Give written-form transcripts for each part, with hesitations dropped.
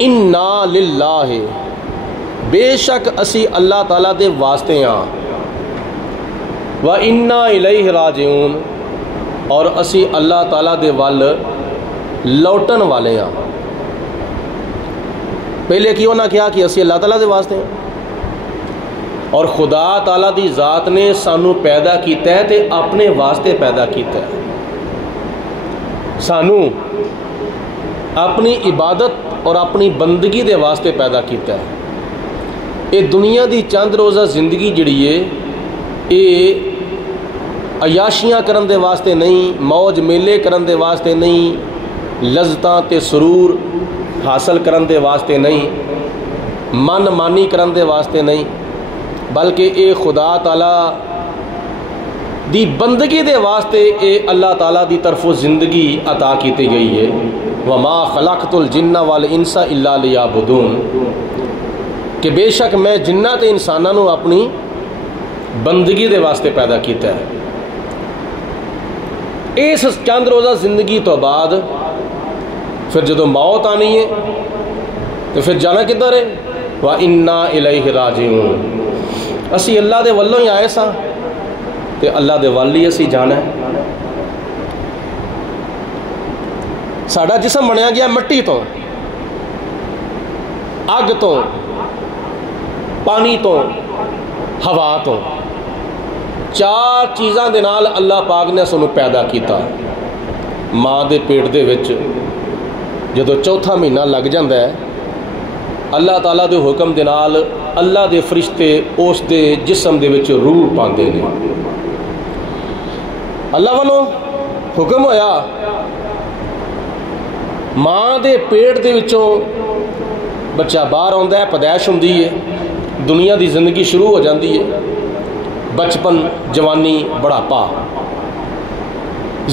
انا للہ، بے شک اسی اللہ تعالیٰ دے واسطے ہاں، و انا الیہ راجعون، اور اسی اللہ تعالیٰ دے ول لوٹن والے ہاں۔ پہلے کیوں نہ کیا کہ اسی اللہ تعالیٰ دے واسطے ہیں، اور خدا تعالیٰ دی ذات نے سانو پیدا کیتا ہے تے اپنے واسطے پیدا کیتا ہے، سانو اپنی عبادت اور اپنی بندگی دے واسطے پیدا کیتا ہے۔ یہ دنیا دی چند روزہ زندگی جڑی ہے یہ عیاشیاں کرن دے واسطے نہیں، موج میلے کرن دے واسطے نہیں، لذتاں تے سرور حاصل کرن دے واسطے نہیں، من مانی کرن دے واسطے نہیں، بلکہ اے خدا تعالیٰ دی بندگی دے واسطے اے اللہ تعالیٰ دی طرف زندگی عطا کیتی گئی ہے۔ وما خلقت الجن والانس الا لیعبدون، کہ بے شک میں جنات انسانوں اپنی بندگی دے واسطے پیدا کیتا ہے۔ اس چند روزہ زندگی تو بعد پھر جدو موت آنی ہے تو پھر جانا کدھر ہے؟ وَإِنَّا إِلَيْهِ رَاجِعُونَ، اسی اللہ دے والوں ہی آئے ساں تے اللہ دے وال ہی اسی جانا ہے۔ ساڈا جسم بنیا گیا مٹی تو، اگ تو، پانی تو، ہوا تو، چار چیزاں دے نال اللہ پاک نے سانو پیدا کیتا۔ ماں دے پیٹ دے وچ جدو چوتھا مہینہ لگ جاندہ ہے، اللہ تعالیٰ دے حکم دے نال اللہ دے فرشتے اس دے جسم دے وچ روح پاندے نے۔ اللہ والوں حکم ہویا ماں دے پیٹ دے وچوں بچہ باہر آندا ہے، پیدائش ہوندی ہے، دنیا دی زندگی شروع ہو جاندی ہے، بچپن، جوانی، بڑھاپا،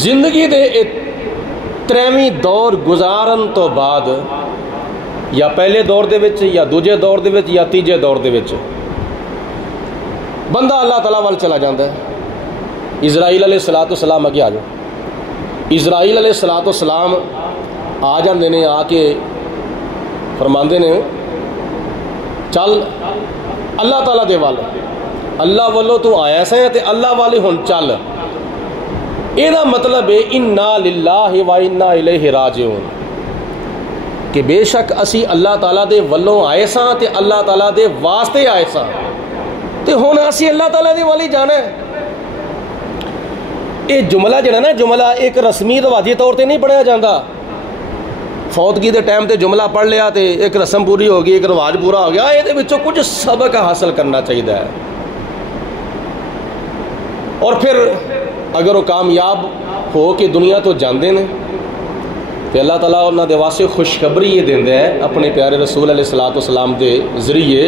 زندگی دے تریویں دور گزارن تو بعد یا پہلے دور دے وچ یا دوجے دور دے وچ یا تیجے دور دے وچ بندہ اللہ تعالیٰ وال چلا جاندہ ہے۔ اسرائیل علیہ السلام اگے آ جاؤ، اسرائیل علیہ السلام آ جاندے نے، آ کے فرماندے نے چل اللہ تعالیٰ دے وال، اللہ والوں تو آیا سا تے اللہ والے ہن چل۔ یہ مطلب ہے انا للہ و انا الیہ راجعون، کہ بے شک اسی اللہ تعالیٰ دے والوں آئے ساں تے اللہ تعالیٰ دے واسطے آئے ساں تے ہن اسی اللہ تعالیٰ دے والی جانا ہے۔ یہ جملہ جڑا نا، جملہ ایک رسمی رواجی طور تے نہیں پڑھیا جاندہ، فوتگی دے ٹائم تے جملہ پڑھ لیا تے ایک رسم پوری ہو گئی، ایک رواج پورا ہو گیا، یہ وچوں کچھ سبق حاصل کرنا چاہیے ہے۔ اور پھر اگر وہ کامیاب ہو کے دنیا تو جاندے نے تو اللہ تعالیٰ انہاں دے واسطے خوشخبری یہ دیندا ہے اپنے پیارے رسول علیہ السلام دے ذریعے،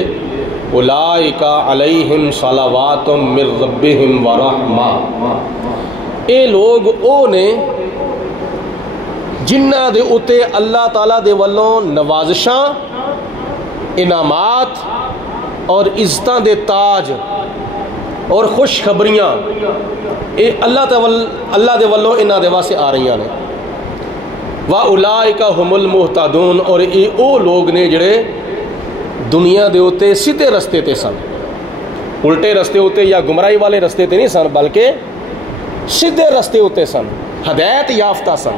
اولئک علیہم صلوات من ربہم ورحمہ، اے لوگ او نے جنہ دے اتے اللہ تعالیٰ دے والوں نوازشاں، انعامات اور عزتاں دے تاج اور خوشخبریاں اے اللہ دے والوں انہاں دے واسطے آ رہی ہیں۔ وَأُولَئِكَ هُمُ الْمُهْتَدُونَ، اور یہ او لوگ نے جڑے دنیا دے اتے سیدھے رستے تے سن، الٹے رستے اتے یا گمراہی والے رستے تے نہیں سن، بلکہ سیدھے رستے اتے سن، ہدایت یافتہ سن۔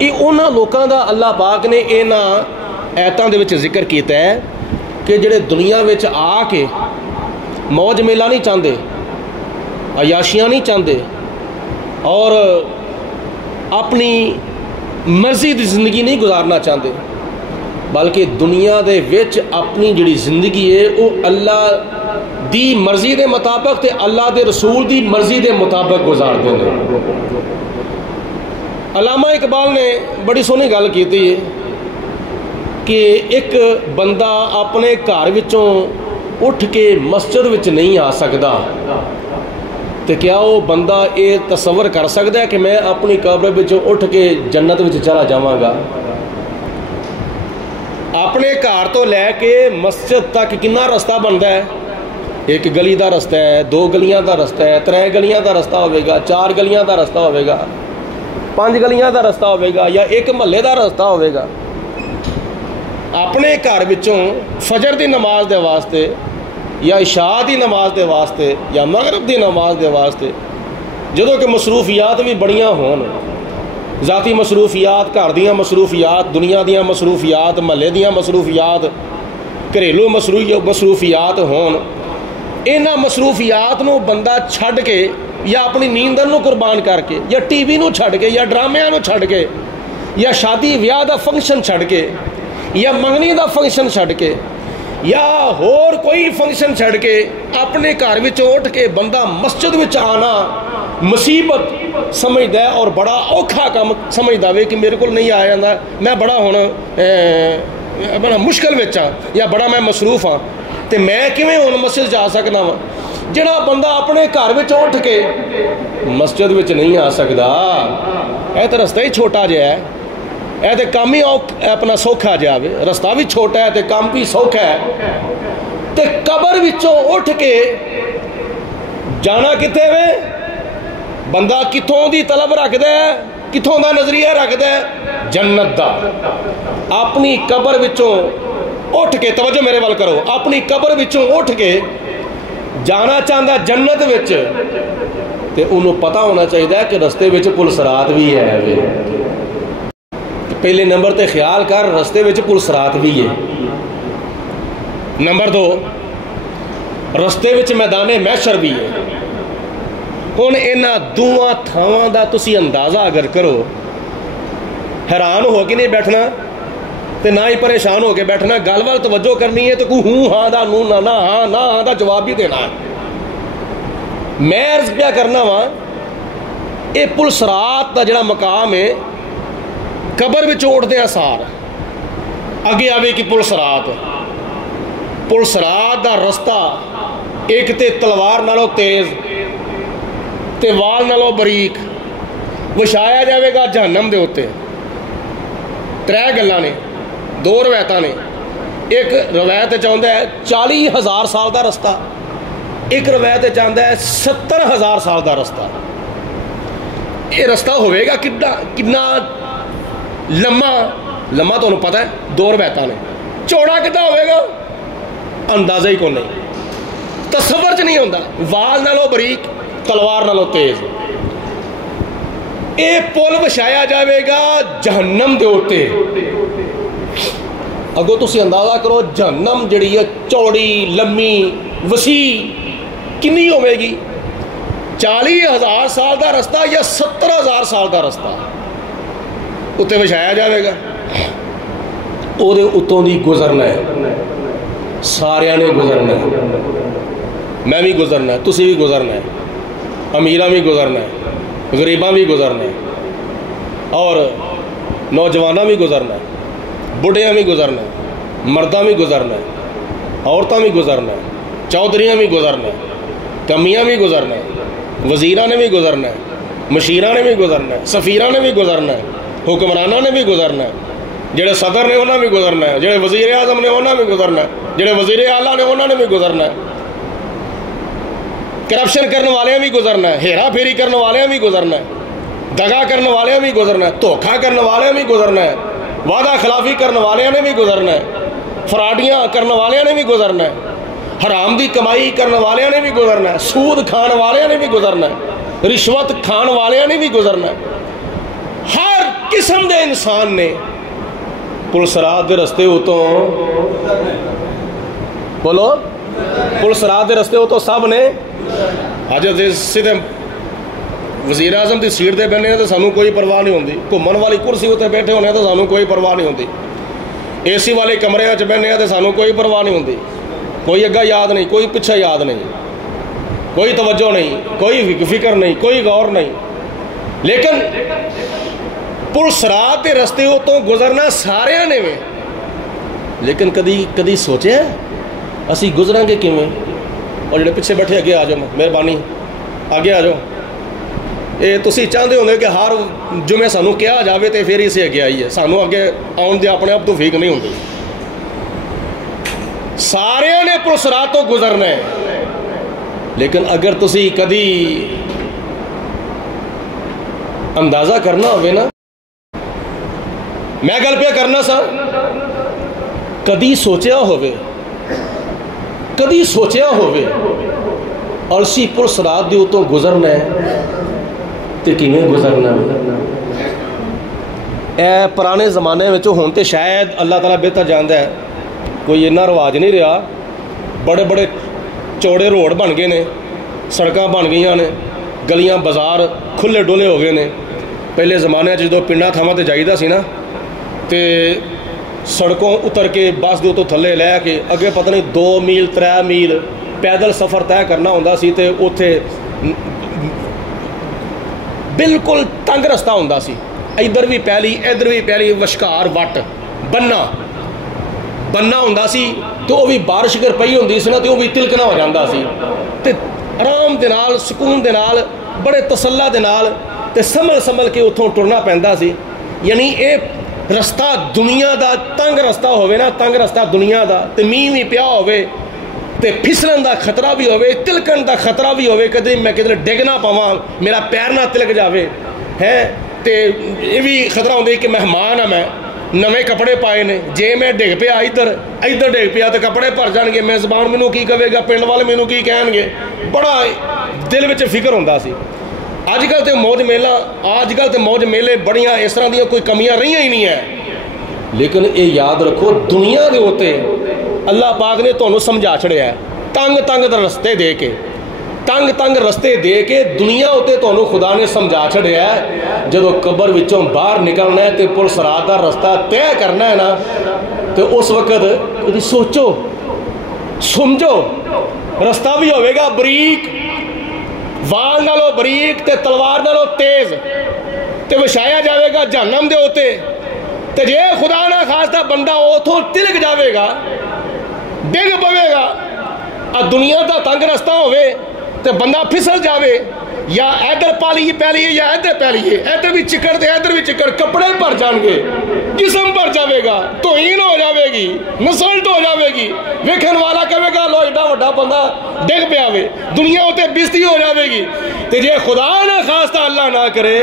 یہ انہاں لوکاں دا اللہ پاک نے انہاں ایتاں دے وچ ذکر کیتا ہے کہ جڑے دنیا وچ آ کے موج میلہ نہیں چاہتے، عیاشیاں نہیں چاہتے، اور اپنی مرضی دی زندگی نہیں گزارنا چاہتے، بلکہ دنیا دے وچ اپنی جڑی زندگی ہے وہ اللہ دی مرضی دے مطابق تے اللہ دے رسول دی مرضی دے مطابق گزارتے ہیں۔ علامہ اقبال نے بڑی سونی گل کیتی ہے کہ ایک بندہ اپنے گھر وچوں اٹھ کے مسجد وچ نہیں آ سکتا تو کیا وہ بندہ یہ تصور کر سکتا ہے کہ میں اپنی قبر وچوں اٹھ کے جنت وچ چلا جاواں گا؟ اپنے گھر تو لے کے مسجد تک کتنا رستہ بنتا ہے؟ ایک گلی دا رستہ ہے، 2 گلیاں دا رستہ ہے، 3 گلیاں دا رستہ ہوئے گا، 4 گلیاں دا رستہ ہوئے گا، 5 گلیاں دا رستہ ہوئے گا، یا ایک محلے دا رستہ ہوئے گا۔ اپنے گھر وچوں فجر دی نماز دے واسطے یا عشاء دی نماز دے واسطے یا مغرب دی نماز دے واسطے جدوں کہ مصروفیات بھی بڑیاں ہون، ذاتی مصروفیات، گھر دیاں مصروفیات، دنیا دیاں مصروفیات، محلے دیاں مصروفیات، گھریلو مصروفیات ہون، انہاں مصروفیات نو بندہ چھڈ کے یا اپنی نیندر نو قربان کر کے یا ٹی وی نو چھڈ کے یا ڈرامے نو چھڈ کے یا شادی ویاہ دا فنکشن چھڈ کے یا منگنی دا فنکشن چھڈ کے یا ہور کوئی فنکشن چھڈ کے اپنے گھر وچوں اٹھ کے بندہ مسجد وچ آنا مصیبت سمجھدا ہے اور بڑا اوکھا کام سمجھدا وے کہ میرے کول نہیں آیا جاندا، میں بڑا ہن بڑا مشکل وچ ہاں یا بڑا میں مصروف ہاں تے میں کیویں ہن مسجد جا سکنا وا؟ جڑا بندہ اپنے گھر وچوں اٹھ کے مسجد وچ نہیں آ سکدا، اے تے رستہ ہی چھوٹا جہا ہے، اے تے کام ہی اپنا سوکھا جا وے، رستہ بھی چھوٹا ہے تے کام بھی سوکھا ہے، تے قبر وچوں اٹھ کے جانا کتے وے؟ بندہ کتھوں دی طلب رکھدا ہے، کتھوں دا نظریہ رکھدا ہے؟ جنت دا۔ اپنی قبر وچوں اٹھ کے، توجہ میرے وال کرو، اپنی قبر وچوں اٹھ کے جانا چاہتا جنت وچ تے انہوں پتہ ہونا چاہیے کہ رستے وچ پل صراط بھی ہے۔ پہلے نمبر تے خیال کر رستے وچ پل صراط بھی ہے۔ نمبر 2 رستے وچ میدان محشر بھی ہے۔ ہن انہاں دوواں تھاواں دا تسی اندازہ اگر کرو، حیران ہو کے نہیں بیٹھنا تے نہ ہی پریشان ہو کے بیٹھنا، گل وال توجہ کرنی ہے تو کوئی ہوں ہاں دا نو نہ ہاں نہ ہاں دا جواب بھی دینا ہے۔ میں عرض کیا کرنا وا، اے پل صراط دا جڑا مقام ہے قبر وچ اٹھدے ہیں سار اگے آوے کہ پل صراط دا رستہ ایک تے تلوار نالوں تیز تے وال نالوں بریک وچھایا جاوے گا جہنم دے ہوتے۔ 3 گلاں نے، 2 روایتاں نے، ایک روایت چاہتا ہے 40,000 سال دا رستہ، ایک روایت چاہتا ہے 70,000 سال دا رستہ۔ یہ رستہ ہوئے گا کتنا لمبا تو پتہ ہے، 2 روایتاں نے، چوڑا کتنا ہوئے گا اندازہ ہی کو نہیں، تصور چ نہیں ہوتا، وال نالوں بریک تلوار نالوں تیز۔ اے پل وچھایا جاوے گا جہنم دے اوتے۔ اگو تسی اندازہ کرو جہنم جڑی ہے چوڑی لمبی وسیع کنی ہوے گی؟ 40,000 سال دا رستہ یا 70,000 سال دا رستہ اتنے وچھایا جاوے گا، او دے اتوں دی گزرنا ہے، ساریاں نے گزرنا ہے، میں بھی گزرنا ہے، تسی بھی گزرنا ہے، امیراں بھی گزرنا ہے، غریباں بھی گزرنا ہے، اور نوجواناں بھی گزرنا ہے، بڑھیاں بھی گزرنا ہے، مرداں بھی گزرنا ہے، عورتاں بھی گزرنا ہے، چودھریاں بھی گزرنا ہے، کمیاں بھی گزرنا ہے، وزیراں نے بھی گزرنا ہے، مشیراں نے بھی گزرنا ہے، سفیراں نے بھی گزرنا ہے، حکمراناں نے بھی گزرنا ہے، جڑے صدر نے انہاں بھی گزرنا ہے، جڑے وزیر اعظم نے انہاں بھی گزرنا ہے، جڑے وزیر اعلیٰ نے انہاں نے بھی گزرنا ہے، کرپشن کرنے والے بھی گزرنا ہے، ہیرا پھیری کرنے والے بھی گزرنا ہے، دگا کرنے والے بھی گزرنا ہے، دھوکھا کرنے والے بھی گزرنا ہے، وعدہ خلافی کرنے والے نے بھی گزرنا ہے، فراڈیاں کرنے والے نے بھی گزرنا ہے، حرام دی کمائی کرنے والے نے بھی گزرنا ہے، سود کھان والے نے بھی گزرنا ہے، رشوت کھان والے نے بھی گزرنا ہے۔ ہر قسم دے انسان نے پل صراط دے رستے اتوں، بولو پل صراط دے رستے اتوں سب نے۔ اج سیدھے وزیر اعظم دی سیٹ تے بیٹھے ہیں تو سانوں کوئی پرواہ نہیں ہوندی، گھومن والی کرسی اتنے بیٹھے ہونے تو سانوں کوئی پرواہ نہیں ہوندی، اے سی والے کمرے وچ بیٹھے ہیں تو سانوں کوئی پرواہ نہیں ہوندی، کوئی اگا یاد نہیں، کوئی پچھا یاد نہیں، کوئی توجہ نہیں، کوئی فکر نہیں، کوئی غور نہیں۔ لیکن پل صراط دے رستے اتوں گزرنا سارے نے میں، لیکن کدی سوچے اسی گزراں گے کیویں؟ اور جڑے پیچھے بیٹھے اگے آ جاؤ، مہربانی آگے آ جاؤ۔ یہ تسی چاہتے ہوندے کہ ہر جمعے سانوں کیا جاوے تے پھر اسے اگے آئیے، سانوں اگے آن دے اپنے آپ توفیق نہیں ہوندی۔ سارے نے پل صراط تو گزرنا ہے، لیکن اگر تسی کدی اندازہ کرنا ہوئے نا، میں گل پہ کرنا سا کدی سوچیا ہوئے السی پل صراط دے اتوں گزرنا ہے تے کیویں گزرنا اے پرانے زمانے میں ہن تے شاید اللہ تعالیٰ بہتر جاندا ہے کوئی اتنا رواج نہیں رہا بڑے بڑے چوڑے روڈ بن گئے نے سڑکاں بن گئی نے گلیاں بازار کھلے ڈولے ہو گئے نے پہلے زمانے جدوں پنڈاں تھاواں تے جائیدا سی نا تے سڑکوں اتر کے بس دے اتوں تھلے لے کے اگے پتہ نہیں 2 میل 3 میل پیدل سفر طے کرنا ہوندا سی تے اوتھے بالکل تنگ رستہ ہوندا سی ادھر بھی پیلی ادھر بھی پیلی وشکار وٹ بننا ہوندا سی تے وہ بھی بارش اگر پئی ہوندی سی نا تے وہ بھی تلکنا ہو جاندا سی تے آرام دے نال سکون دے نال بڑے تسلا دے نال تے سنبھل کے اتھوں ٹرنا پیندا سی یعنی اے رستہ دنیا دا تنگ رستہ ہوئے نا تنگ رستہ دنیا دا تے بھی پیا ہوئے تے پھسلن دا خطرہ بھی ہوئے تلکن دا خطرہ بھی ہوئے کدی میں کدھر ڈگ نہ پاواں میرا پیر نہ تلک جاوے ہے تے یہ بھی خطرہ ہوندے کہ مہمان ہاں میں نویں کپڑے پائے نے جے میں ڈگ پیا ادھر ڈگ پیا تو کپڑے بھر جان گے میزبان مینوں کی کہے گا پنڈ والے مینوں کی کہن گے بڑا دل وچ فکر ہوندا سی اج کل تے موج میلے بڑیاں اس طرح دیا کوئی کمیاں رہی ہی نہیں ہے لیکن یہ یاد رکھو دنیا دے ہوتے اللہ پاک نے تمہیں سمجھا چھڑیا ہے تنگ رستے دے کے دنیا ہوتے تمہیں خدا نے سمجھا چھڑیا ہے جدو قبر وچوں باہر نکلنا ہے تے پل صراط دا رستہ طے کرنا ہے نا تو اس وقت سوچو سمجھو رستہ بھی ہوئے گا بریک وال نالو بریک تے تلوار نالو تیز تے وشایا جاوے گا جہنم دے ہوتے تے جے خدا نہ خواستہ بندہ اوتھوں تلک جاوے گا ڈگ پوے گا دنیا دا تنگ رستہ ہوئے تے بندہ پھسل جاوے یا ادھر پیلیے یا ادھر پیلیے ادھر بھی چکر تے ادھر بھی چکر کپڑے بھر جان گے جسم بھر جاوے گا توہین ہو جاوے گی نسلٹ ہو جاوے گی ویکھن والا کہے گا لو ایڈا وڈا بندہ ڈگ پیا وے دنیا ہوتے بستی ہو جاوے گی تے جے خدا نہ خواستہ اللہ نہ کرے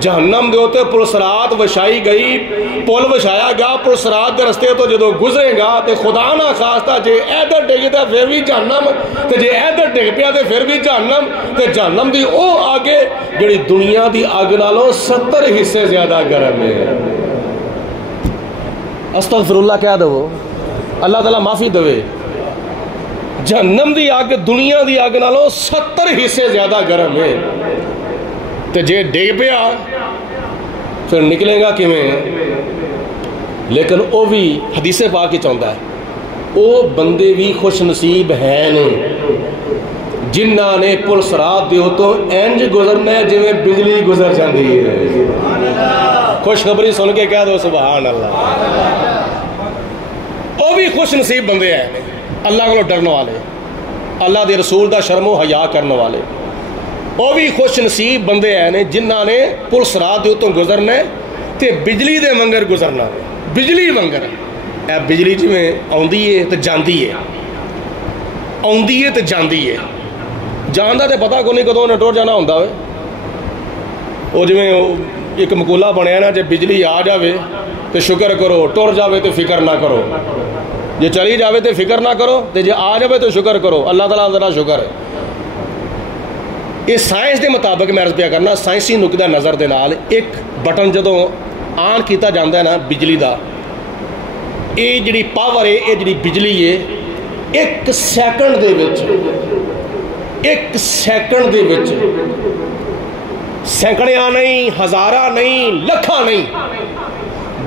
جہنم دے ہوتے پل صراط وشائی گئی پل وشایا گیا پل صراط دے رستے تو جدو گزرے گا تے خدا نہ خواستہ جے ادھر ڈگ تے پھر بھی جہنم تے جے ادھر ڈگ پیا تے پھر بھی جہنم تے جہنم دی او آگے جڑی دنیا دی اگ نالوں 70 حصے زیادہ گرم ہے استغفر اللہ کہہ دو اللہ تعالیٰ معافی دوے جہنم دی اگ دنیا دی اگ نالوں 70 حصے زیادہ گرم ہے تے جے ڈگ پیا پھر نکلے گا کیویں لیکن او بھی حدیث پاک کی چاہتا ہے او بندے بھی خوش نصیب ہیں جنہاں نے پل صراط دے تو انج گزرنا ہے جویں بجلی گزر جاندی ہے خوشخبری سن کے کہہ دو سبحان اللہ او بھی خوش نصیب بندے ہیں اللہ کو ڈرنے والے اللہ دے رسول دا شرم و حیا کرنے والے وہ بھی خوش نصیب بندے ہیں جنہاں نے پل صراط دے تو گزرنا ہے تے بجلی دے منگر گزرنا بجلی منگر اے بجلی جویں آندی ہے تے جاندی ہے آندی ہے تے جاندی ہے جاندا تے پتہ کو نہیں کدوں نے ٹر جانا ہوندا ہوئے وہ جویں ایک مقولہ بنیا نا جے بجلی آ جاوے تے شکر کرو ٹر جاوے تے فکر نہ کرو جے چلی جاوے تے فکر نہ کرو تے جے آ جاوے تے شکر کرو اللہ تعالیٰ ذرا شکر ہے یہ سائنس دے مطابق میں عرض پیا کرنا سائنسی نقطہ نظر دے نال ایک بٹن جدوں آن کیتا جاندا ہے نا بجلی دا یہ جڑی پاور ہے یہ جڑی بجلی ہے ایک سیکنڈ دے وچ سینکڑیاں نہیں ہزاراں نہیں لکھاں نہیں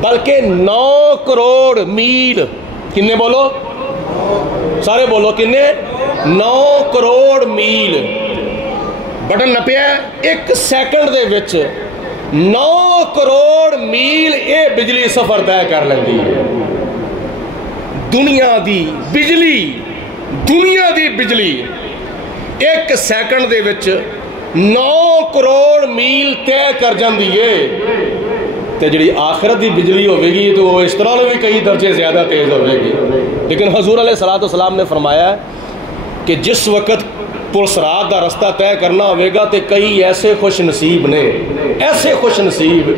بلکہ 9 کروڑ میل کنے بولو سارے بولو کنے 9 کروڑ میل بٹن نپیا ایک سیکنڈ دے وچ 9 کروڑ میل اے بجلی سفر طے کر لیندی ہے دنیا دی بجلی ایک سیکنڈ دے وچ 9 کروڑ میل طے کر جاندی ہے تے جڑی آخرت دی بجلی ہوئے گی تو اس طرح بھی کئی درجے زیادہ تیز ہوئے گی لیکن حضور علیہ السلام نے فرمایا کہ جس وقت پل صراط دا رستہ طے کرنا ہوئے گا تے کئی ایسے خوش نصیب نے ایسے خوش نصیب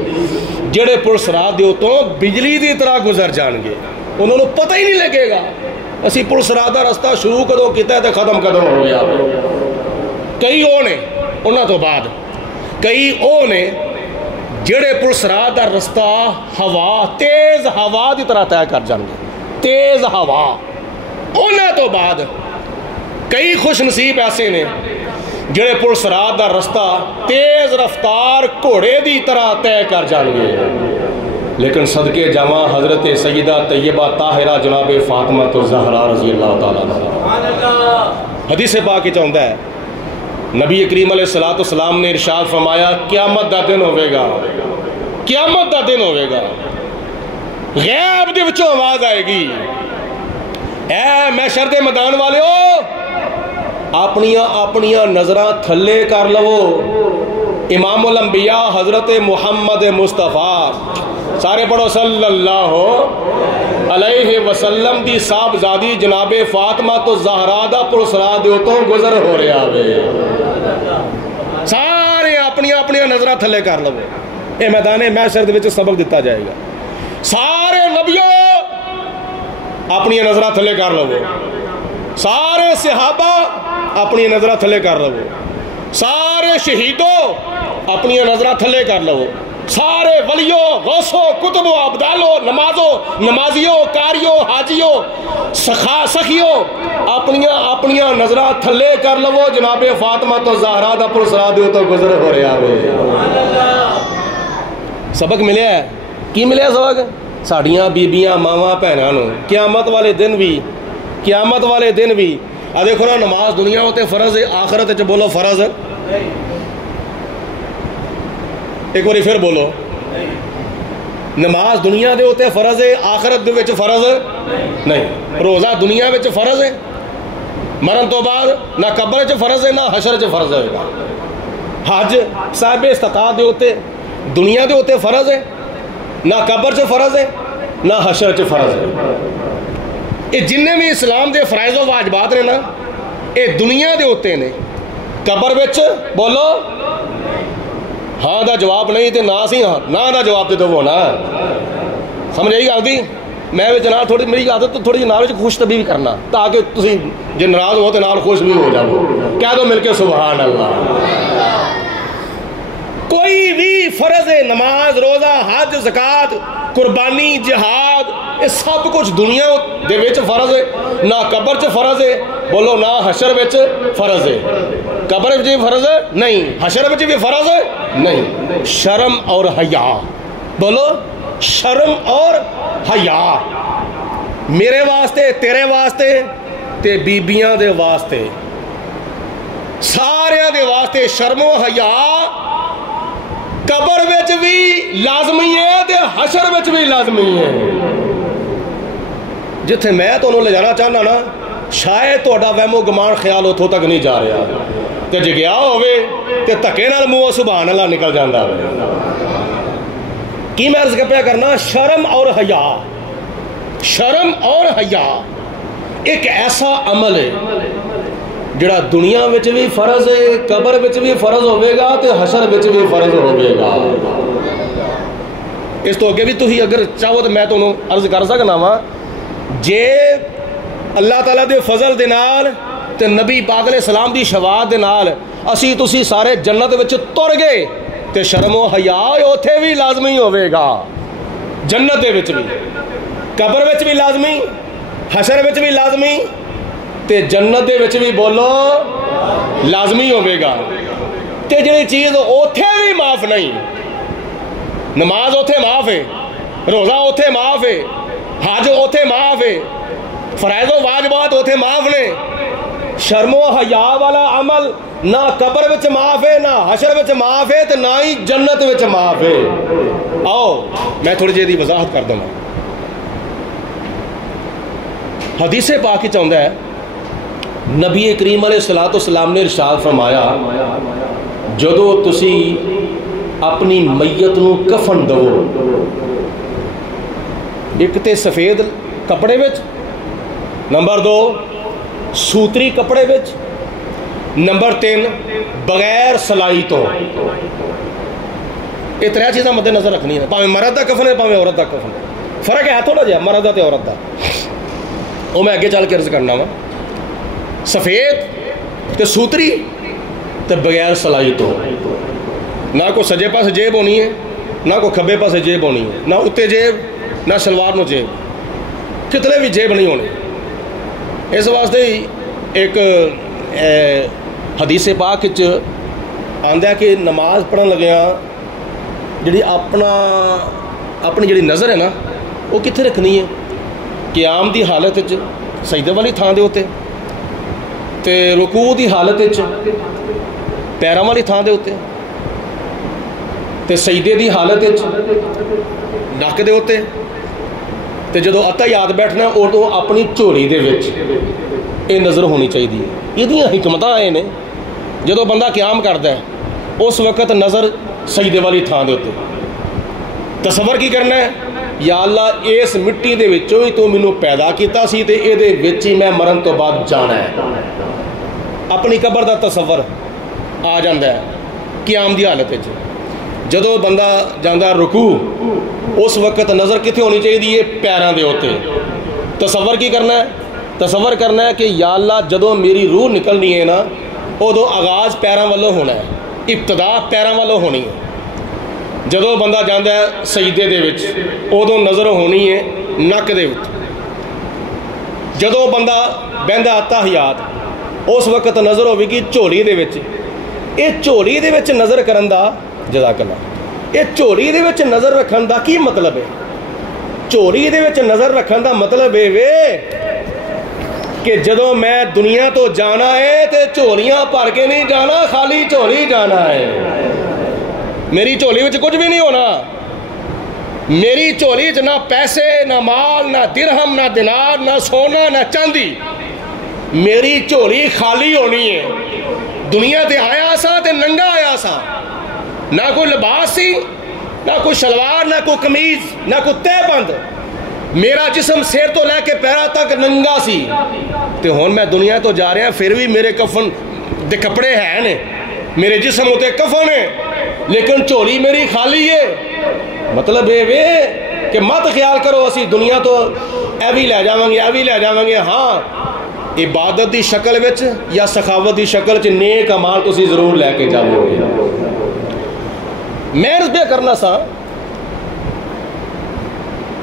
ਜਿਹੜੇ ਪੁਲਿਸ ਰਾਤ ਦੇ ਉੱਤੋਂ ਬਿਜਲੀ ਦੀ ਤਰ੍ਹਾਂ ਗੁਜ਼ਰ ਜਾਣਗੇ, ਉਹਨਾਂ ਨੂੰ ਪਤਾ ਹੀ ਨਹੀਂ ਲੱਗੇਗਾ ਅਸੀਂ ਪੁਲਿਸ ਰਾਤ ਦਾ ਰਸਤਾ ਸ਼ੁਰੂ ਕਦੋਂ ਕੀਤਾ ਤੇ ਖਤਮ ਕਦੋਂ ਹੋ ਗਿਆ। ਕਈ ਉਹ ਨੇ, ਉਹਨਾਂ ਤੋਂ ਬਾਅਦ ਕਈ ਉਹ ਨੇ ਜਿਹੜੇ ਪੁਲਿਸ ਰਾਤ ਦਾ ਰਸਤਾ ਹਵਾ, ਤੇਜ਼ ਹਵਾ ਦੀ ਤਰ੍ਹਾਂ ਤੈਅ ਕਰ ਜਾਣਗੇ, ਤੇਜ਼ ਹਵਾ। ਉਹਨਾਂ ਤੋਂ ਬਾਅਦ ਕਈ ਖੁਸ਼ ਨਸੀਬ ਐਸੇ ਨੇ ਜਿਹੜੇ ਪੁਲਿਸ ਰਾਤ ਦਾ ਰਸਤਾ ਤੇਜ਼ ਰਫ਼ਤਾਰ ਘੋੜੇ ਦੀ ਤਰ੍ਹਾਂ ਤੈਅ ਕਰ ਜਾਣਗੇ। لیکن صدقے جامع حضرت سیدہ طیبہ طاہرہ جناب فاطمہ الزہرا رضی اللہ تعالیٰ عنہ، حدیث پاک کی چاہتا ہے نبی کریم علیہ السلام نے ارشاد فرمایا قیامت دا دن ہوئے گا، قیامت دا دن ہوئے گا، غیب دے وچوں آواز آئے گی، اے محشر دے میدان والے ہو اپنیاں نظراں تھلے کر لو۔ امام الانبیاء حضرت محمد مصطفیٰ، سارے پڑھو صلی اللہ علیہ وسلم دی صاحبزادی جناب فاطمہ تو زہرا دا پلس رات دے اتوں گزر ہو رہا وے، سارے اپنی نظریں تھلے کر لو۔ اے میدان محشر دے وچ سبق دیتا جائے گا، سارے نبیوں اپنی نظریں تھلے کر لو، سارے صحابہ اپنی نظریں تھلے کر لو، سارے شہیدوں اپنی نظریں تھلے کر لو، سارے ولیوں، غوثوں، کتبوں، عبدالوں، نمازیوں، کاریوں، حاجیوں، سخیوں اپنی نظریں تھلے کر لو۔ جناب فاطمہ تو زہرا دا پلس رات دے تو گزر ہو رہا ہے۔ سبق ملیا ہے، کی ملیا سبق؟ ساڑیاں بیبیاں ماواں بہناں نوں قیامت والے دن بھی دیکھو نا، نماز دنیا ہوتے فرض ہے، آخرت چ بولو فرض، ایک باری پھر بولو، نماز دنیا دے ہوتے فرض ہے، آخرت دے وچ فرض نہیں۔ روزہ دنیا وچ فرض ہے، مرن تو بعد نہ قبر چ فرض ہے نہ حشر چ فرض ہوئے گا۔ حج صاحب استطاعت دے ہوتے دنیا دے ہوتے فرض ہے، نہ قبر چ فرض ہے نہ حشر چ فرض ہے۔ یہ جننے بھی اسلام دے فرائض و واجبات نے نا، یہ دنیا دے ہوتے نے، قبر وچ بولو ہاں دا جواب نہیں تے نہ سی ہاں نہ دا جواب تے دو نا، سمجھ آئی گل دی؟ میں جناب تھوڑی میری عادت تو تھوڑی جی نال خوش طبی بھی کرنا، تاکہ تسی جے ناراض ہو تے نال خوش بھی ہو جاؤ، کہہ دو مل کے سبحان اللہ۔ کوئی بھی فرض ہے، نماز، روزہ، حج، زکات، قربانی، جہاد، یہ سب کچھ دنیا دے وچ فرض ہے، نہ قبر چ فرض ہے، بولو نہ حشر وچ فرض ہے۔ قبر وچ بھی فرض ہے نہیں، حشر وچ بھی فرض ہے نہیں۔ شرم اور حیا، بولو شرم اور حیا، میرے واسطے، تیرے واسطے تے بیبیاں دے واسطے، سارے دے واسطے شرم و حیا قبر وچ بھی لازمی ہے تے حشر وچ بھی لازمی ہے۔ جتھے میں تانوں لے جانا چاہنا نا، شاید تہاڈا وہم و گمان خیال اتھوں تک نہیں جا رہا، تے جے گیا ہوے تے دھکے نال منہ سبحان اللہ نکل جاندا ہوے۔ کی میں عرض پیا کرنا، شرم اور حیا، شرم اور حیا ایک ایسا عمل ہے جڑا دنیا وچ بھی فرض ہے، قبر وچ بھی فرض ہوئے گا تے حشر وچ بھی فرض ہوئے گا۔ اس تو اگے بھی تسی اگر چاہو تو میں تانوں عرض کر سکنا وا، جے اللہ تعالیٰ دے فضل دے نال تے نبی پاک علیہ السلام دی شفاعت دے نال اسی تسی سارے جنت وچ تر گئے تے شرم و حیا اوتھے بھی لازمی ہوئے گا، جنت دے وچ بھی، قبر وچ بھی لازمی، حشر وچ بھی لازمی تے جنت دے وچ بھی بولو لازمی ہوئے گا۔ تے جڑی چیز اوتھے بھی معاف نہیں، نماز اوتھے معاف ہے، روزہ اوتھے معاف ہے، حج اوتھے معاف ہے، فرائض و واجبات اوتھے معاف نے، شرم و حیا والا عمل نہ قبر وچ معاف ہے نہ حشر وچ معاف ہے تے نہ ہی جنت وچ معاف ہے۔ آؤ میں تھوڑی جی دی وضاحت کر دوں۔ حدیث پاک چاہتا ہے نبی کریم علیہ السلام نے ارشاد فرمایا، جدو تسی اپنی میت نو کفن دو، ایک تے سفید کپڑے وچ، نمبر 2 سوتری کپڑے وچ، نمبر 3 بغیر سلائی تو، یہ ترے چیزاں مد نظر رکھنی ہے، پاویں مرد کا کفن ہے پاویں عورت کا کفن ہے، فرق ہے تھوڑا جہا مرد کا تے عورت کا، وہ میں اگے چل کے عرض کرنا وا۔ سفید تے سوتری تے بغیر سلائی تو، نہ کوئی سجے پاس جیب ہونی ہے نہ کوئی کھبے پاس جیب ہونی ہے، نہ اتنے جیب نہ شلوار نو جیب، کتنے بھی جیب نہیں ہونی۔ اس واسطے ہی ایک حدیث پاک آندا ہے کہ نماز پڑھن لگیا جڑی اپنی جڑی نظر ہے نا وہ کتنے رکھنی ہے؟ قیام دی حالت سجدے والی تھان دے ہوتے، تے رکوع دی حالت پیراں والی تھان دے ہوتے، تے سجدے دی حالت نک دے ہوتے، تے جدو اتحیات بیٹھنا ادو اپنی جھولی دے وچ یہ نظر ہونی چاہیے۔ یہ حکمت آئے نے، جدو بندہ قیام کرتا ہے اس وقت نظر سجدے والی تھان دے ہوتے، تصور کی کرنا ہے، یا اللہ اس مٹی دے وچوں ہی تو مینوں پیدا کیتا سی تے اے دے وچ ہی میں مرن تو بعد جانا ہے، اپنی قبر دا تصور آ جاندہ ہے قیام دی حالت وچ۔ جدو بندہ جاندہ رکوع اس وقت نظر کتنے ہونی چاہیے؟ پیراں دے ہوتے، تصور کی کرنا ہے؟ تصور کرنا ہے کہ یا اللہ جدو میری روح نکلنی ہے نا ادو آغاز پیراں والوں ہونا ہے، ابتدا پیراں والوں ہونی ہے۔ جدو بندہ جاندہ ہے سجدے دے وچ ادو نظر ہونی ہے نک دے وچ، جدو بندہ بہندا تحیات اس وقت نظر ہوے گی جھولی دے وچ۔ یہ جھولی دے وچ نظر کرن دا جزاک اللہ، یہ جھولی دے وچ نظر رکھن دا کی مطلب ہے؟ جھولی دے وچ نظر رکھن دا مطلب ہے کہ جدو میں دنیا تو جانا ہے تے جھولیاں بھر کے نہیں جانا، خالی جھولی جانا ہے۔ میری جھولی وچ کچھ بھی نہیں ہونا، میری جھولی وچ نہ پیسے نہ مال نہ درہم نہ دینار نہ سونا نہ چاندی، میری جھولی خالی ہونی ہے۔ دنیا تے آیا سا تے ننگا آیا سا، نہ کوئی لباس سی نہ کوئی شلوار نہ کوئی قمیض نہ کوئی تہ بند، میرا جسم سر تو لے کے پیرا تک ننگا سی، تے ہن میں دنیا تو جا رہا پھر بھی میرے کفن دے کپڑے ہیں نے، میرے جسم ہوتے کفن ہے لیکن جھولی میری خالی ہے۔ مطلب یہ کہ مت خیال کرو اسی دنیا تو اے بھی لے جاواں گے اے بھی لے جاواں گے، ہاں عبادت دی شکل وچ یا سخاوت دی شکل وچ نیک اعمال تسی ضرور لے کے جاؤ گے۔ میں عرض پہ کرنا سا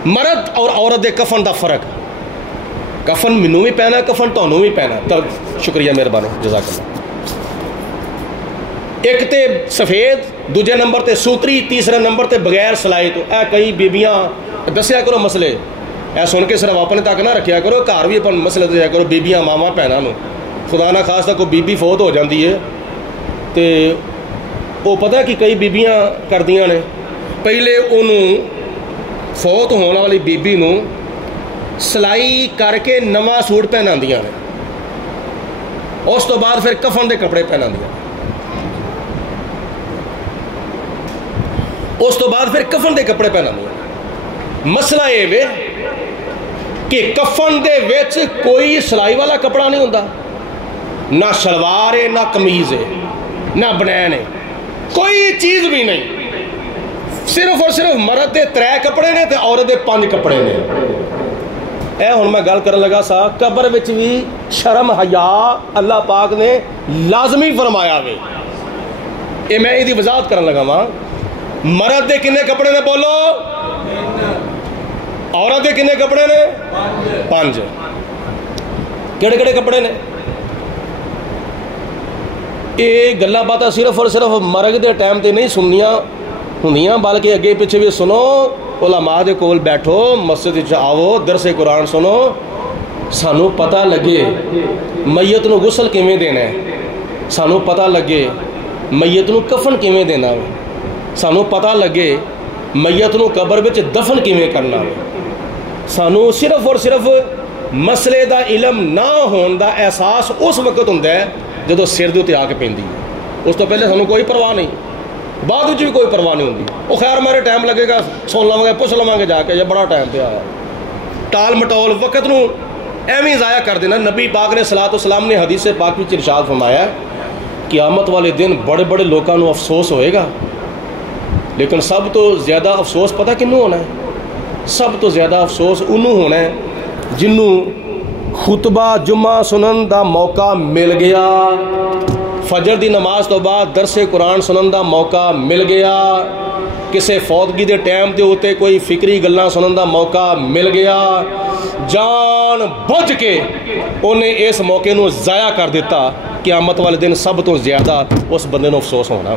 مرد اور عورت دے کفن دا فرق، کفن مینوں بھی پہنا کفن تانوں بھی پہنا۔ تو شکریہ مہربانی جزاک اللہ۔ ایک تے سفید، دوجے نمبر تے سوتری، تیسرے نمبر تے بغیر سلائی تو۔ اے کئی بیبیاں دسیا کرو مسئلے، اے سن کے صرف اپنے تک نہ رکھیا کرو، گھر بھی اپنے مسئلے دسیا کرو بیبیاں ماواں بھیناں نوں۔ خدا نہ خاص کوئی بیبی فوت ہو جاندی ہے تے وہ پتہ کہ کئی بیبیاں کردیاں نے، پہلے انہوں فوت ہونے والی بیبی نوں سلائی کر کے نواں سوٹ پہناندیاں نے، اس تو بعد پھر کفن دے کپڑے پہناندیاں، اس تو بعد پھر کفن دے کپڑے پہناندیاں۔ مسئلہ یہ وے کہ کفن دے وچ کوئی سلائی والا کپڑا نہیں ہوندا، نہ شلوار ہے نہ قمیض ہے نہ بنین ہے، کوئی چیز بھی نہیں، صرف اور صرف مرد دے 3 کپڑے نے تے عورت دے 5 کپڑے نے۔ اے ہن میں گل کرن لگا سا قبر وچ بھی شرم حیا اللہ پاک نے لازمی فرمایا وے، اے میں ایدی وضاحت کرن لگا وا۔ مرد دے کنے کپڑے نے بولو؟ عورت دے کنے کپڑے نے؟ 5۔ کہڑے کہڑے کپڑے نے؟ یہ گلاں باتاں صرف اور صرف مرگ دے ٹائم تے نہیں سننیاں ہوندیاں، بلکہ اگے پیچھے بھی سنو، علماء دے کول بیٹھو، مسجد وچ آؤ، درس قرآن سنو، سانو پتہ لگے میت نو غسل کیویں دینا ہے، سانو پتہ لگے میت نو کفن کیویں دینا ہے، سانو پتہ لگے میت نو قبر وچ دفن کیویں کرنا ہے۔ سانو صرف اور صرف مسئلے دا علم نہ ہون دا احساس اس وقت ہوندا ہے جدو سر دے تے آ کے پیندی ہے، اس تو پہلے سانو کوئی پرواہ نہیں، بعد وچ بھی کوئی پرواہ نہیں ہوندی۔ وہ خیر میرے ٹائم لگے گا، سن لواں گے پوچھ لواں گے جا کے، یا بڑا ٹائم پہ آیا، ٹال مٹول وقت نو ایویں ضائع کر دینا۔ نبی پاک نے صلاۃ والسلام نے حدیث پاک وچ ارشاد فرمایا قیامت والے دن بڑے بڑے لوگوں کو افسوس ہوئے گا لیکن سب تو زیادہ افسوس پتہ کنوں ہونا ہے؟ سب تو زیادہ افسوس انہوں ہونا ہے جنوں خطبہ جمعہ سنن دا موقع مل گیا، فجر دی نماز تو بعد درس قرآن سنن دا موقع مل گیا، کسے فوتگی دے ٹائم دے ہوتے کوئی فکری گلاں سنن دا موقع مل گیا، جان بوجھ کے انہیں اس موقع نو ضائع کر دیتا۔ قیامت والے دن سب تو زیادہ اس بندے نو افسوس ہونا ہے،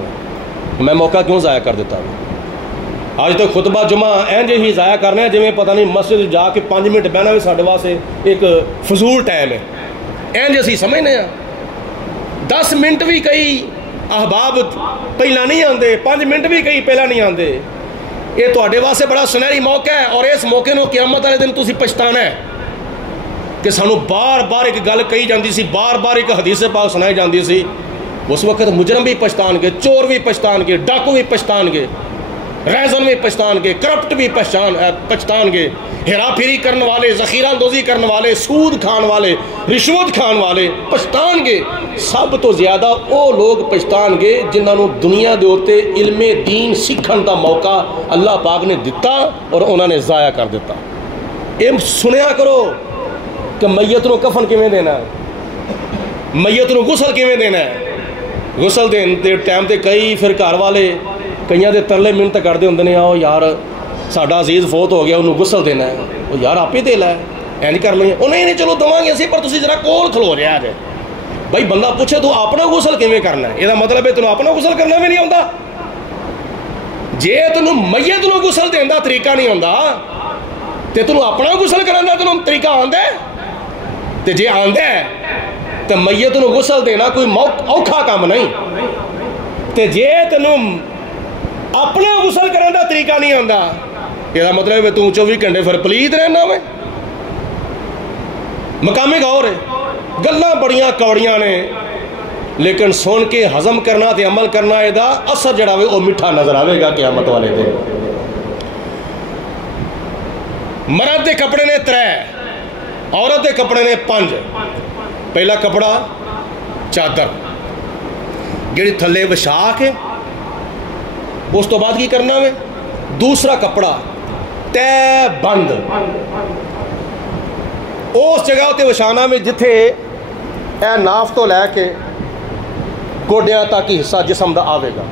میں موقع کیوں ضائع کر دیتا ہوں؟ آج تو خطبہ جمعہ اینج ہی ضائع کرنا ہے جویں پتہ نہیں مسجد جا کے 5 منٹ بہنا بھی ساڈے واسطے ایک فضول ٹائم ہے، اینج اسی سمجھنے ہیں۔ 10 منٹ بھی کئی احباب پہلا نہیں آندے، 5 منٹ بھی کئی پہلا نہیں آندے۔ یہ تواڈے واسطے بڑا سنہری موقع ہے، اور اس موقع نو قیامت والے دن تسی پچھتانا ہے کہ سانو بار بار ایک گل کہی جاندی سی، بار بار ایک حدیث پاک سنائی جاندی سی۔ اس وقت مجرم بھی پچھتان گے، چور بھی پچھتان گے، ڈاکو بھی پچھتان گے، ریزن بھی پچھتان گے، کرپٹ بھی پچھتان گے، ہیرا پھیری کرنے والے، ذخیرہ دوزی کرنے والے، سود کھان والے، رشوت کھان والے پچھتان گے۔ سب تو زیادہ او لوگ پچھتان گے جنہاں نو دنیا دے اوتے علم دین سیکھن دا موقع اللہ پاک نے دتا اور انہوں نے ضائع کر دیتا۔ اے سنیا کرو کہ میت نو کفن کیویں دینا ہے، میت نو غسل کیویں دینا ہے۔ غسل دین دے ٹائم تے کئی پھر گھر والے کئیاں دے ترلے منت کردے ہوندے نے، آؤ یار ساڈا عزیز فوت ہو گیا انہوں غسل دینا ہے، وہ یار آپ ہی دے لا ہے، اینج کر لیں انہیں نہیں چلو دواں گے اسی، پر تسی ذرا کول کھلو رہا جے۔ بھائی بندہ پوچھے تو اپنا غسل کیویں کرنا ہے، یہ مطلب ہے تینوں اپنا غسل کرنا بھی نہیں آتا؟ جے تینوں میت نو غسل دین دا طریقہ نہیں آتا تے تینوں اپنا غسل کرن دا تینوں طریقہ آندا ہے؟ تے جے آندا ہے تے میت نو غسل دینا کوئی اوکھا کام نہیں، تے جے تینوں اپنا غسل کرن دا طریقہ نہیں آندا یہ مطلب ہے تو 24 گھنٹے پھر پلیت رہنا میں۔ مقامی غور ہے، گلاں بڑیاں کوڑیاں نے، لیکن سن کے ہضم کرنا تے عمل کرنا یہ اثر جڑا ہوئے وہ میٹھا نظر آئے گا قیامت والے دن۔ مرد دے کپڑے نے 3، عورت دے کپڑے نے 5۔ پہلا کپڑا چادر جڑی تھلے وشا کے، اس تو بعد کی کرنا میں دوسرا کپڑا تے بند، اس جگہ تے وشانا میں جتھے اے ناف تو لے کے گوڈیاں تک ہی حصہ جسم دا آوے گا،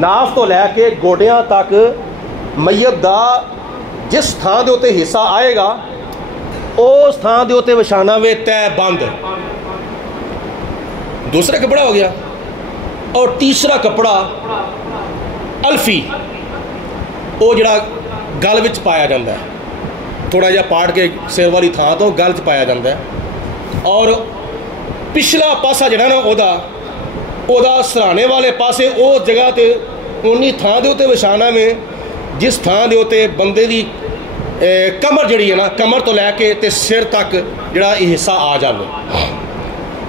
ناف تو لے کے گوڈیاں تک میت دا جس تھان دے ہوتے حصہ آئے گا اس تھان دے ہوتے وشانا میں تے بند، دوسرا کپڑا ہو گیا۔ اور تیسرا کپڑا الفی، وہ جڑا گل وچ پایا جاندہ ہے، تھوڑا جا پاڑ کے سر والی تھان تو گل وچ پایا جاندہ ہے، اور پچھلا پاسا جڑا نا او دا سرانے والے پاسے او جگہ تے انہی تھان دے ہوتے وشانا میں جس تھان دے ہوتے بندے دی کمر جڑی ہے نا، کمر تو لے کے تے سر تک جڑا یہ حصہ آ جاندے۔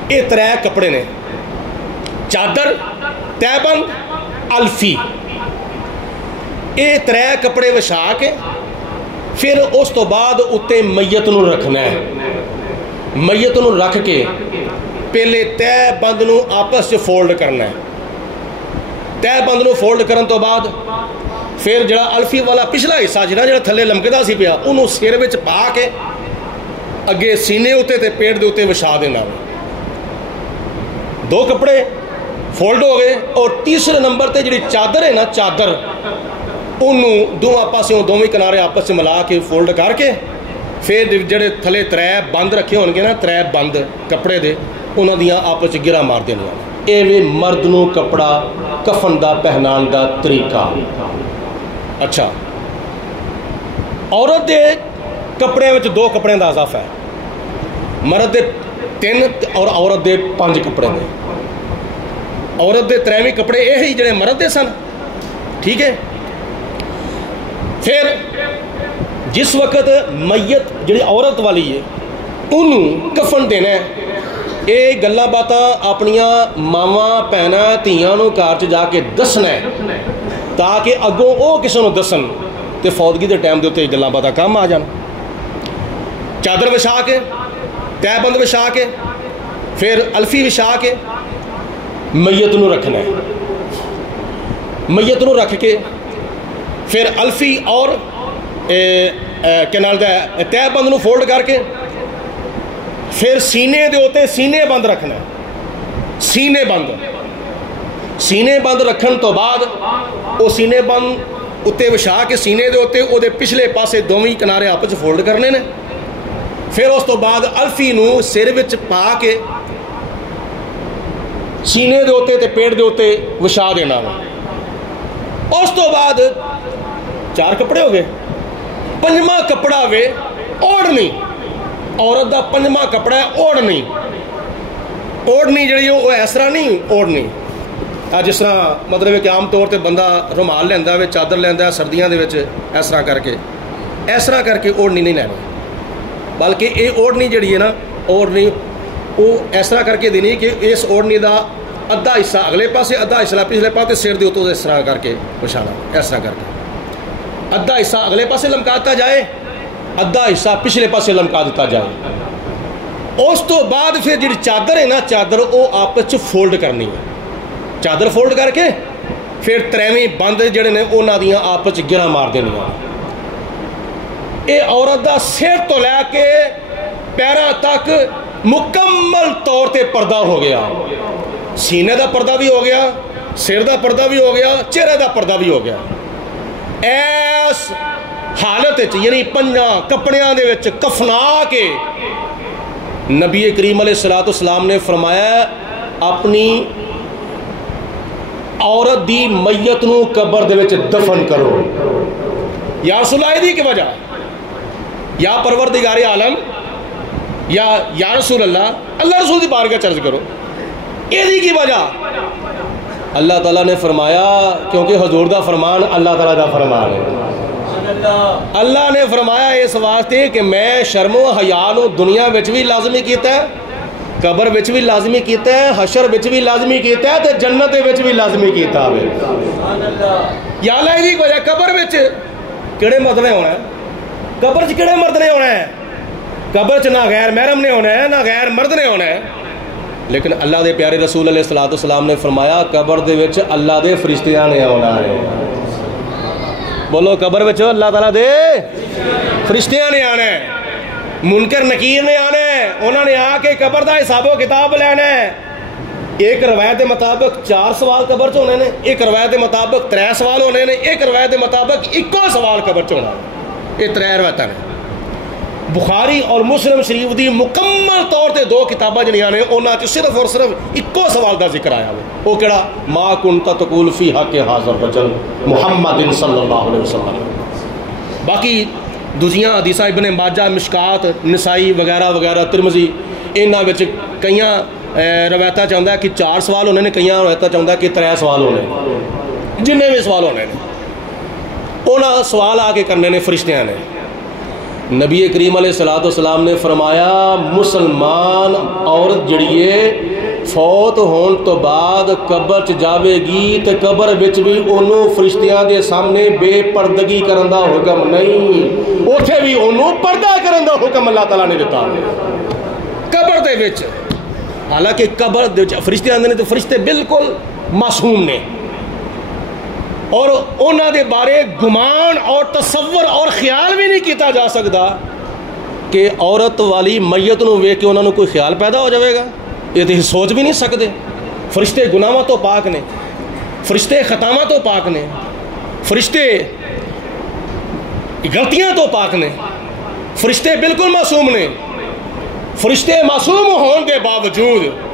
یہ 3 کپڑے نے، چادر، تہبند، الفی۔ یہ 3 کپڑے وشا کے پھر اس تو بعد اتے میت نو رکھنا ہے، میت نو رکھ کے پہلے تہبند نو آپس سے فولڈ کرنا ہے، تہبند نو فولڈ کرن تو بعد پھر جڑا الفی والا پچھلا حصہ جڑا تھلے لمکدا سی پیا انہوں سر وچ پا کے اگے سینے اتے تے پیٹ دے اتے وشا دینا۔ 2 کپڑے فولڈ ہو گئے، اور تیسرے نمبر تے جڑی چادر ہے نا، چادر انہوں دونوں پاسوں دونوں کنارے آپس سے ملا کے فولڈ کر کے پھر جڑے تھلے 3 بند رکھے ہون گے نا، 3 بند کپڑے دے انہاں دیاں آپس سے گرا مار دینیاں۔ ایویں مرد نو کپڑا کفن دا پہنان دا طریقہ۔ اچھا، عورت دے کپڑے وچ 2 کپڑے دا اضافہ ہے، مرد دے 3 اور عورت دے 5 کپڑے نے۔ عورت دے 3 کپڑے یہ ہی جڑے مرد دے سن، ٹھیک ہے۔ پھر جس وقت میت جڑی عورت والی ہے انہوں کفن دینا ہے، یہ گلاں باتاں اپنیاں ماواں بھیناں دھیاں نو گھر چ جا کے دسنا ہے تاکہ اگوں وہ کسی نو دسن تے فوتگی دے ٹائم دے اوتے گلاں باتاں کام آ جان۔ چادر وچھا کے، تہ بند وچھا کے، پھر الفی وچھا کے میت نو رکھنا ہے۔ میت نو رکھ کے پھر الفی اور کیا نال دا تہ بند نو فولڈ کر کے پھر سینے دے اوتے سینے بند رکھنا ہے، سینے بند رکھن تو بعد وہ سینے بند اتنے وچھا کے سینے دے اوتے او دے پچھلے پاسے دوویں کنارے آپس فولڈ کرنے نے، پھر اس تو بعد الفی نو سر وچ پا کے سینے دے اوتے تے پیٹ دے اوتے وچھا دینا وا۔ اس تو بعد 4 کپڑے ہو گئے، 5واں کپڑا وے اوڑھنی، عورت دا 5واں کپڑا ہے اوڑھنی۔ اوڑھنی جڑی وہ اس طرح نہیں اوڑھنی جس طرح مطلب ہے کہ عام طور تے بندہ رومال لیندا وے، چادر لیندا ہے سردیاں دے وچ اس طرح کر کے اوڑھنی نہیں لینا، بلکہ یہ اوڑھنی جڑی ہے نا اوڑھنی وہ اس طرح کر کے دینی کہ اس اوڑھنی دا ادھا حصہ اگلے پاسے ادھا حصہ پچھلے پاسے سر دے اتوں اس طرح کر کے بچھانا، اس طرح کر کے ادھا حصہ اگلے پاسے لمکا دیتا جائے، ادھا حصہ پچھلے پاسے لمکا دیتا جائے۔ اس تو بعد پھر جی چادر ہے نا چادر وہ آپس فولڈ کرنی ہے، چادر فولڈ کر کے پھر 3ویں بند جڑے نے انہاں دیاں آپس گرہ مار دینیاں۔ یہ عورت دا سر تو لے کے پیراں تک مکمل طور تے پردہ ہو گیا، سینے دا پردہ بھی ہو گیا، سر دا پردہ بھی ہو گیا، چہرے دا پردہ بھی ہو گیا۔ ایس حالت یعنی 5 کپڑیاں دے وچ کفنا کے نبی کریم علیہ السلام نے فرمایا اپنی عورت دی میت نو قبر دے وچ دفن کرو۔ یا رسول اللہ دی کی وجہ، یا پروردگار عالم، یا رسول اللہ رسول دی بارگاہ چرچ کرو، یہ دی کی وجہ اللہ تعالیٰ نے فرمایا کیونکہ حضور دا فرمان اللہ تعالیٰ دا فرمان ہے۔ اللہ نے فرمایا اس واسطے کہ میں شرم و حیا نو دنیا وچ بھی لازمی کیتا ہے، قبر وچ بھی لازمی کیتا ہے، حشر وچ بھی لازمی کیتا ہے، تے جنت وچ بھی لازمی کیتا ہے۔ یا اللہ دی وجہ قبر وچ کیڑے مرد نے ہونا ہے، قبر وچ کیڑے مرد نے ہونا ہے، قبر وچ نہ غیر محرم نے ہونا ہے نہ غیر مرد نے ہونا ہے، لیکن اللہ دے پیارے رسول علیہ السلام نے فرمایا قبر دے وچ اللہ دے فرشتیاں نے ہونا ہے۔ بولو قبر وچ اللہ تعالیٰ دے فرشتیاں نے آنا ہے، منکر نکیر نے آنا ہے، انہوں نے آ کے قبر دا حساب و کتاب لینا ہے۔ ایک روایت مطابق 4 سوال قبر چ ہونے نے، ایک روایت مطابق 3 سوال ہونے نے، ایک روایت مطابق 1 سوال قبر چ ہونا ہے۔ یہ 3 روایتیں ہیں۔ بخاری اور مسلم شریف دی مکمل طور تے 2 کتاباں جڑیاں نے انہاں چ صرف اور صرف 1 سوال دا ذکر آیا ہے، وہ کیڑا ما کنت تقول فی حق حاضر رجل محمد صلی اللہ علیہ وسلم۔ باقی دوسریاں حدیثاں ابن ماجہ، مشکات، نسائی وغیرہ وغیرہ، ترمذی، انہاں وچ کئیاں روایتاں چاہندا ہے کہ 4 سوال ہونے نے، کئیاں روایتاں چاہندا ہے کہ 3 سوال ہونے، جننے بھی سوال ہونے نے انہاں سوال آ کے کرنے نے فرشتیاں نے۔ نبی کریم علیہ السلام نے فرمایا مسلمان عورت جڑیے فوت ہون تو بعد قبر چ جاوے گی تے قبر وچ بھی انہوں فرشتیاں دے سامنے بے پردگی کرن دا حکم نہیں، اوتھے بھی انہوں پردہ کرن دا حکم اللہ تعالیٰ نے دیتا قبر دے وچ۔ حالانکہ قبر دے وچ فرشتے آندے نے تے فرشتے بالکل معصوم نے، اور انہاں دے بارے گمان اور تصور اور خیال بھی نہیں کیتا جا سکتا کہ عورت والی میت نو ویکھ کے انہاں نو کوئی خیال پیدا ہو جاوے گا، یہ تو سوچ بھی نہیں سکتے۔ فرشتے گناہاں تو پاک نے، فرشتے خطاواں تو پاک نے، فرشتے غلطیاں تو پاک نے، فرشتے بالکل معصوم نے۔ فرشتے معصوم ہون دے باوجود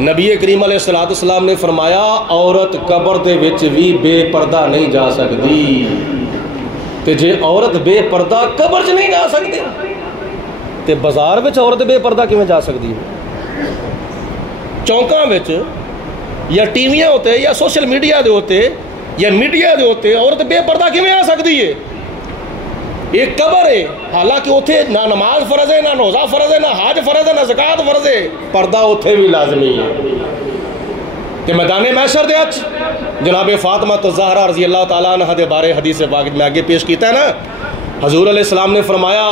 نبی کریم علیہ السلام نے فرمایا عورت قبر دے وچ بھی بے پردہ نہیں جا سکتی، تے جے عورت بے پردہ قبر چ نہیں جا سکتی تے بازار وچ عورت بے پردہ کیویں جا سکتی ہے؟ چوکاں وچ یا ٹی ویاں ہوتے یا سوشل میڈیا دے ہوتے یا میڈیا دے ہوتے عورت بے پردہ کیویں آ سکتی ہے؟ ایک قبر ہے، حالانکہ اتھے نہ نماز فرض ہے، نہ روزہ فرض ہے، نہ حج فرض ہے، نہ زکات فرض ہے، پردہ اتھے بھی لازمی ہے۔ کہ میدان محشر دے اچ جناب فاطمہ الزہرا رضی اللہ تعالیٰ عنہ دے بارے حدیث پاک میں آگے پیش کیتا ہے نا، حضور علیہ السلام نے فرمایا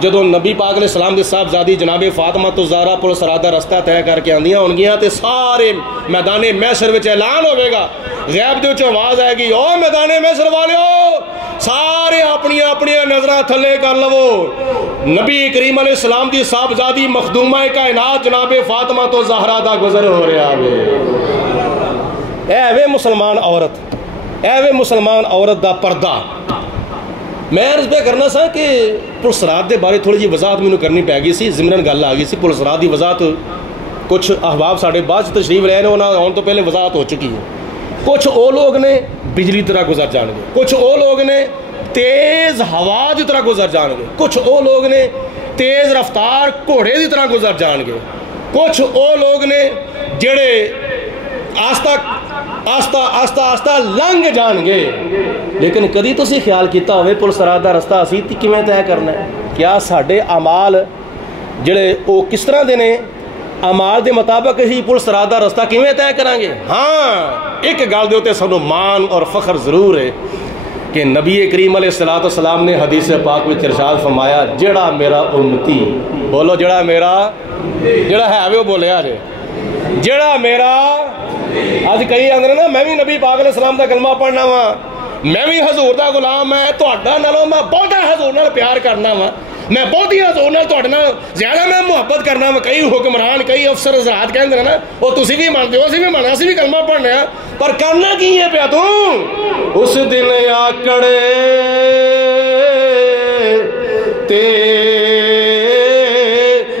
جدو نبی پاک علیہ السلام دے صاحبزادی جناب فاطمہ تو زہرا پل سرادہ رستہ طے کر کے آندیاں ہون گیاں تے سارے میدان محشر وچ اعلان ہوے گا، غیب دے وچ آواز آئے گی، او میدان محشر والیو سارے اپنی اپنی نظراں تھلے کر لو، نبی کریم علیہ السلام دی صاحبزادی مخدومہ کائنات جناب فاطمہ تو زہرا دا گزر ہو رہا ہے۔ اے وے مسلمان عورت، اے وے مسلمان عورت دا پردہ۔ میں عرض پہ کرنا سا کہ پلسرات دے بارے تھوڑی جی وضاحت مینوں کرنی پی گئی سی، ضمن گل آ گئی سی پلسرات دی وضاحت کچھ احباب ساڈے بعد تشریف لے نے انہاں آن تو پہلے وضاحت ہو چکی ہے۔ کچھ او لوگ نے بجلی طرح گزر جان گے، کچھ او لوگ نے تیز ہوا دی طرح گزر جان گے، کچھ او لوگ نے تیز رفتار گھوڑے دی طرح گزر جان گے، کچھ او لوگ نے جڑے آستہ آستہ لنگ جان گے۔ لیکن کدی تسی خیال کیتا ہوئے پلسرات دا رستہ اسی کیویں طے کرنا ہے؟ کیا ساڈے اعمال جڑے او کس طرح دے نے؟ اعمال دے مطابق ہی پلسرات دا رستہ کیویں طے کران گے؟ ہاں ایک گل دے اوتے سانوں مان اور فخر ضرور ہے کہ نبی کریم علیہ السلام نے حدیث پاک وچ ارشاد فرمایا جڑا میرا امتی، بولو جڑا میرا، جڑا ہے وہ بولیا جے، جڑا میرا، آج کئی آندے نا میں بھی نبی پاک علیہ السلام دا کلمہ پڑھنا وا، میں بھی حضور دا غلام ہے، تہاڈا نالوں میں بہتا حضور نال پیار کرنا وا، میں بہت ہی حضور نال تہاڈے نال زیادہ میں محبت کرنا وا۔ کئی حکمران کئی افسر حضرات کہندے نا وہ تسی بھی مانتے ہو، اسی بھی ماننا، اسی بھی کلمہ پڑھنے ہاں، پر کرنا کی ہے پیا تو؟ اس دن آکڑے تے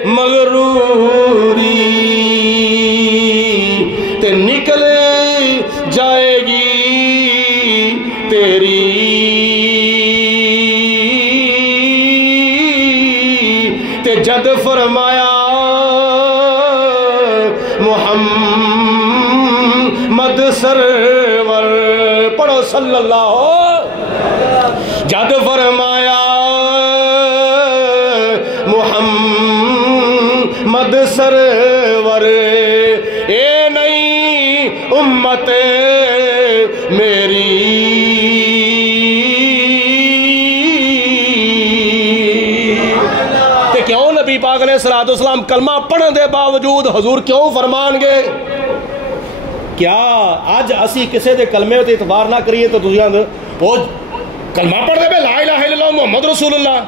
مغروری تے نکل جائے گی تیری، تے جد فرمایا محمد سرور، پڑھو صلی اللہ، جد فرمایا محمد سرور، اے نئی امت میری، تے کیوں نبی پاک علیہ السلام کلمہ پڑھن دے باوجود حضور کیوں فرمان گے؟ کیا آج اسی کسے دے کلمے تے اعتبار نہ کریے تو دوسرا وہ کلمہ پڑھ دے بے لا الہ الا اللہ محمد رسول اللہ،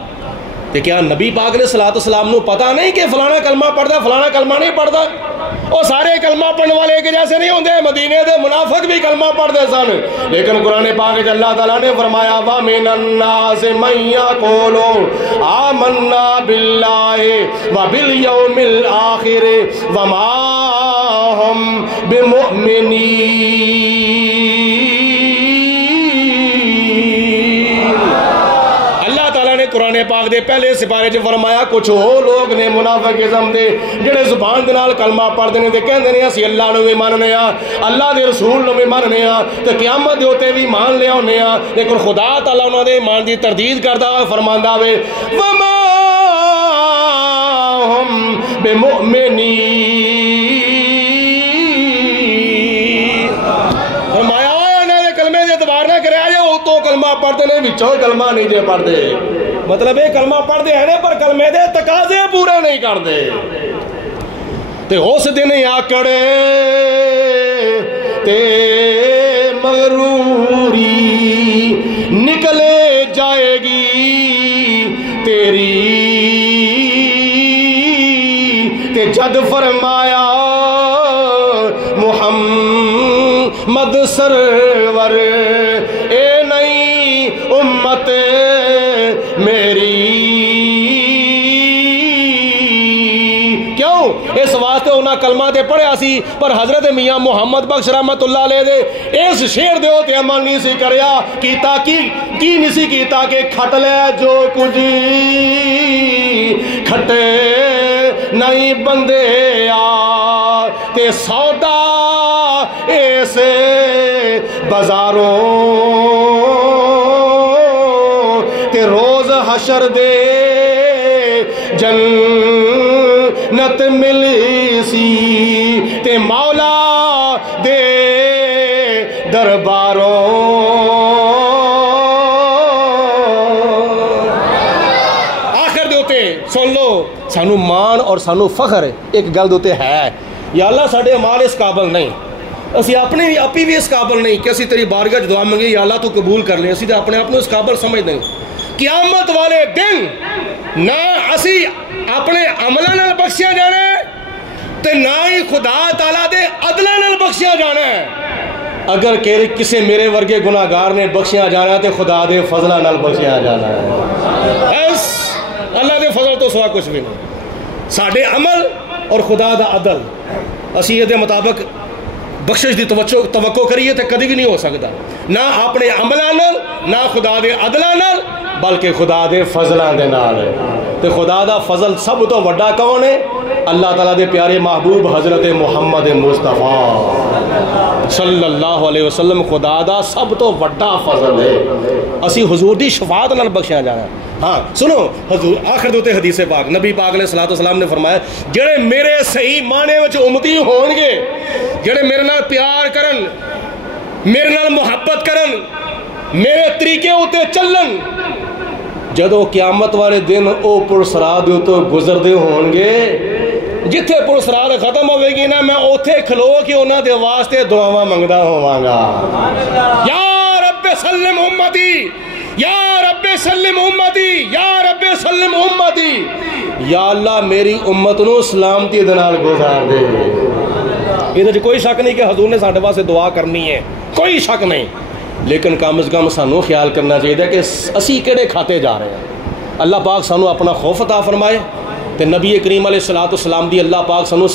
تے کیا نبی پاک علیہ السلام نو پتہ نہیں کہ فلانا کلمہ پڑھدا فلانا کلمہ نہیں پڑھدا؟ وہ سارے کلمہ پڑھنے والے ایک جیسے نہیں ہوندے، مدینے دے منافق بھی کلمہ پڑھدے سن، لیکن قرآن پاک وچ اللہ تعالیٰ نے فرمایا وَمِنَ النَّاسِ مَن يَقُولُ آمَنَّا بِاللَّهِ وَبِالْيَوْمِ الْآخِرِ وَمَا هُمْ بِمُؤْمِنِينَ۔ اللہ تعالیٰ نے قرآن پاک دے پہلے سپارے جو فرمایا کچھ وہ لوگ نے منافقزم دے جڑے زبان دے نال کلمہ پڑھ دینے دے کہندے نے اسی اللہ نو بھی ماننے ہاں، اللہ دے رسول نو بھی ماننے ہاں، تے قیامت دے ہوتے بھی مان لے ہونے ہاں، لیکن خدا تعالیٰ انہوں نے ایمان دی تردید کردا فرماندا وے وما ہم بمؤمنین، فرمایا انہوں نے کلمے دے اعتبار نہ کرے آئے وہ تو کلمہ پڑھتے نے وچوں کلمہ نہیں جے پڑھ دے، مطلب یہ کلمہ پڑھ دے ہیں پر کلمے دے تقاضے پورے نہیں کر دے، تے اس دن آکڑے تے مغروری نکلے جائے گی تیری، تے جد فرمایا محمد سرور، اے نئی امت میری، کیوں؟ اس واسطے انہاں کلمہ دے پڑھیا سی پر حضرت میاں محمد بخش رحمت اللہ علیہ دے اس شعر دے ہوتے عمل نہیں سی کریا، کیتا کی نہیں سی کیتا کہ کھٹ لے جو کچھ کھٹے نہیں بندے آ تے سودا ایسے بازاروں تے روز حشر دے جنت ملی سی تے مولا دے درباروں، دوتے سن لو سانو مان اور سانو فخر ایک گل دوتے ہے یا اللہ ساڈے اعمال اس قابل نہیں اسی اپنے بھی بھی اس قابل نہیں کہ اسی تیری بارگاہ دعا منگی یا اللہ تو قبول کر لیں اسی تو اپنے آپ اس قابل سمجھ دیں قیامت والے دن نہ اسی اپنے عملوں نال بخشیا جانا ہے تے نہ ہی خدا تعالیٰ دے عدلوں نال بخشیا جانا ہے اگر کسی میرے ورگے گناہگار نے بخشیا جانا ہے تو خدا دے فضلہ نال بخشیا جانا ہے بس اللہ دے فضل تو سوا کچھ بھی نہیں ساڈے عمل اور خدا دا عدل اسی یہ مطابق بخشش دی توقع کریے تو کدی بھی نہیں ہو سکتا نہ اپنے عملوں نال نہ خدا دے عدلوں نال بلکہ خدا دے فضلوں دے نال تے خدا دا فضل سب تو وڈا کون ہے اللہ تعالیٰ دے پیارے محبوب حضرت محمد مصطفیٰ صلی اللہ علیہ وسلم خدا دا سب تو وڈا فضل ہے اسی حضور دی شفاعت نال بخشیا جانا ہاں سنو حضور آخر دوتے حدیث پاک نبی پاک علیہ السلام نے فرمایا جڑے میرے صحیح معنی وچ امتی ہون گے جڑے میرے نال پیار کرن میرے نال محبت کرن میرے طریقے ہوتے چلن جدو قیامت والے دن او پرسراد تو گزردے ہون گے جتھے پرسراد ختم ہوئے گی نا میں اوتھے کھلو کے انہاں دے واسطے دعاواں منگدا ہوواں گا یا رب سلم امتی یا رب سلم امتی یا رب سلم امتی یا اللہ میری امت نو سلامتی دے نال گزار دے یہ کوئی شک نہیں کہ حضور نے ساڈے واسطے دعا کرنی ہے کوئی شک نہیں لیکن کم از کم سانو خیال کرنا چاہیے کہ اسی کہڑے کھاتے جا رہے ہیں اللہ پاک سانو اپنا خوف عطا فرمائے تے نبی کریم علیہ الصلوۃ والسلام دی اللہ پاک سانو